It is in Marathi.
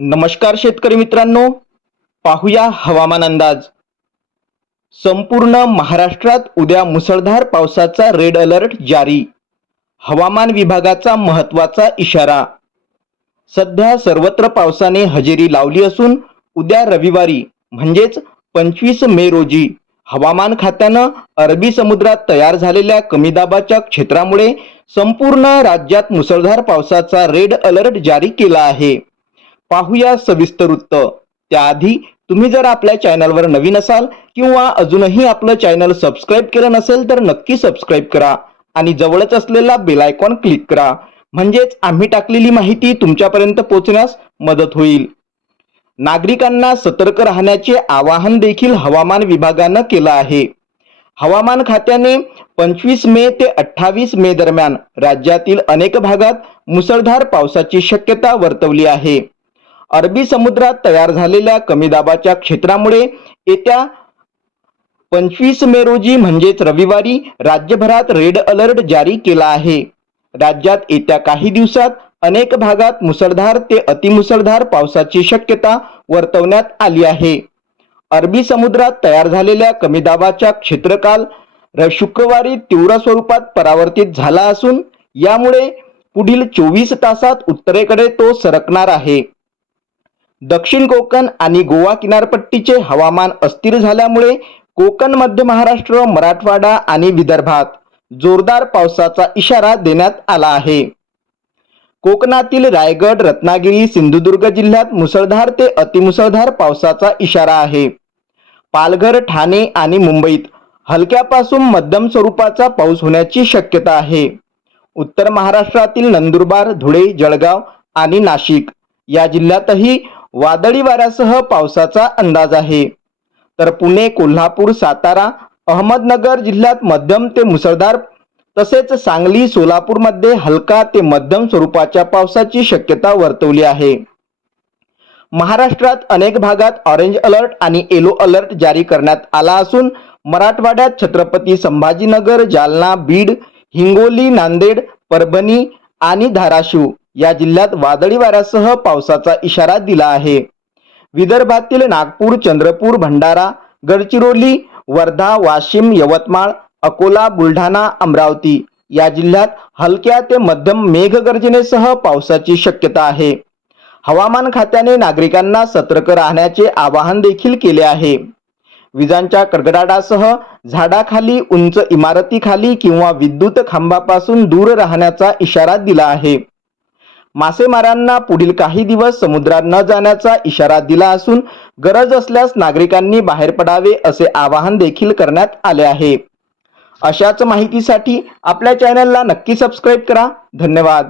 नमस्कार शेतकरी मित्रांनो. पाहूया हवामान अंदाज. संपूर्ण महाराष्ट्रात उद्या मुसळधार पावसाचा रेड अलर्ट जारी. हवामान विभागाचा महत्त्वाचा इशारा. सध्या सर्वत्र पावसाने हजेरी लावली असून उद्या रविवारी म्हणजेच पंचवीस मे रोजी हवामान खात्यानं अरबी समुद्रात तयार झालेल्या कमी दाबाच्या क्षेत्रामुळे संपूर्ण राज्यात मुसळधार पावसाचा रेड अलर्ट जारी केला आहे. पाहूया सविस्तर वृत्त त्याआधी तुम्ही जर आपल्या चॅनलवर नवीन असाल किंवा अजूनही आपलं चॅनल सबस्क्राईब केलं नसेल तर नक्की सबस्क्राईब करा आणि जवळच असलेला बेल आयकॉन क्लिक करा. म्हणजेच आम्ही टाकलेली माहिती तुमच्यापर्यंत पोहोचण्यास मदत होईल. नागरिकांना सतर्क राहण्याचे आवाहन देखील हवामान विभागानं केलं आहे. हवामान खात्याने पंचवीस मे ते अठ्ठावीस मे दरम्यान राज्यातील अनेक भागात मुसळधार पावसाची शक्यता वर्तवली आहे. अरबी समुद्रात तयार झालेल्या कमी दाबाच्या क्षेत्रामुळे येत्या पंचवीस मे रोजी म्हणजेच रविवारी राज्यभरात रेड अलर्ट जारी केला आहे. राज्यात येत्या काही दिवसात अनेक भागात मुसळधार ते अतिमुसळधार पावसाची शक्यता वर्तवण्यात आली आहे. अरबी समुद्रात तयार झालेल्या कमी दाबाच्या क्षेत्रकाल र- शुक्रवारी तीव्र स्वरूपात परावर्तित झाला असून यामुळे पुढील चोवीस तासात उत्तरेकडे तो सरकणार आहे. दक्षिण कोकण आणि गोवा किनारपट्टीचे हवामान अस्थिर झाल्यामुळे कोकण मध्य महाराष्ट्र मराठवाडा आणि विदर्भात जोरदार पावसाचा इशारा देण्यात आला आहे. कोकणातील रायगड रत्नागिरी सिंधुदुर्ग जिल्ह्यात मुसळधार ते अतिमुसळधार पावसाचा इशारा आहे. पालघर ठाणे आणि मुंबईत हलक्यापासून मध्यम स्वरूपाचा पाऊस होण्याची शक्यता आहे. उत्तर महाराष्ट्रातील नंदुरबार धुळे जळगाव आणि नाशिक या जिल्ह्यातही वादळी वाऱ्यासह पावसाचा अंदाज आहे. तर पुणे कोल्हापूर सातारा अहमदनगर जिल्ह्यात मध्यम ते मुसळधार तसेच सांगली सोलापूरमध्ये हलका ते मध्यम स्वरूपाच्या पावसाची शक्यता वर्तवली आहे. महाराष्ट्रात अनेक भागात ऑरेंज अलर्ट आणि येलो अलर्ट जारी करण्यात आला असून मराठवाड्यात छत्रपती संभाजीनगर जालना बीड हिंगोली नांदेड परभणी आणि धाराशिव या जिल्ह्यात वादळी वाऱ्यासह पावसाचा इशारा दिला आहे. विदर्भातील नागपूर चंद्रपूर भंडारा गडचिरोली वर्धा वाशिम यवतमाळ अकोला बुलढाणा अमरावती या जिल्ह्यात हलक्या ते मध्यम मेघगर्जनेसह पावसाची शक्यता आहे. हवामान खात्याने नागरिकांना सतर्क राहण्याचे आवाहन देखील केले आहे. विजांच्या कडकडाटासह झाडाखाली उंच इमारतीखाली किंवा विद्युत खांबापासून दूर राहण्याचा इशारा दिला आहे. मासेमारांना पुढील काही दिवस समुद्रात न जाण्याचा इशारा दिला असून गरज असल्यास नागरिकांनी बाहेर पडावे असे आवाहन देखील करण्यात आले आहे. अशाच माहितीसाठी आपल्या चॅनलला नक्की सबस्क्राईब करा. धन्यवाद.